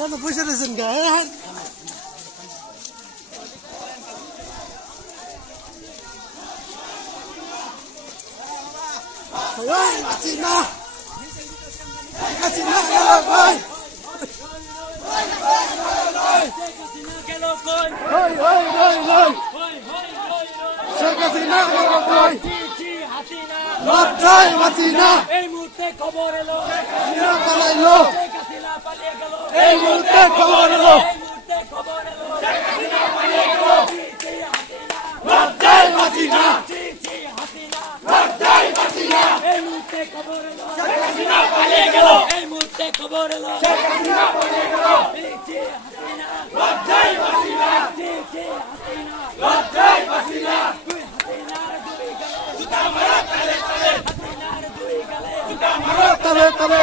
Ano po siya reason ka? Ayun, Kasina! Kasina, Kalokoy! Hoy, hoy, hoy, hoy! Sheikh Hasina, Kalokoy! লজ্জায় হাসিনা এই মুহূর্তে খবর এলো হাসিনা পালাইলো শেখ হাসিনা পালিয়ে গেল এই মুহূর্তে খবর এলো এই মুহূর্তে খবর এলো শেখ হাসিনা পালিয়ে গেল লজ্জায় হাসিনা হাসিনা লজ্জায় হাসিনা এই মুহূর্তে খবর এলো শেখ হাসিনা পালিয়ে গেল এই মুহূর্তে খবর এলো শেখ হাসিনা পালিয়ে গেল হাসিনা লজ্জায় হাসিনা হাসিনা লজ্জায় হাসিনা হাসিনার দুই গেলে জুতা মারো তালে তালে হাসিনার দুই গেলে জুতা মারো তালে তালে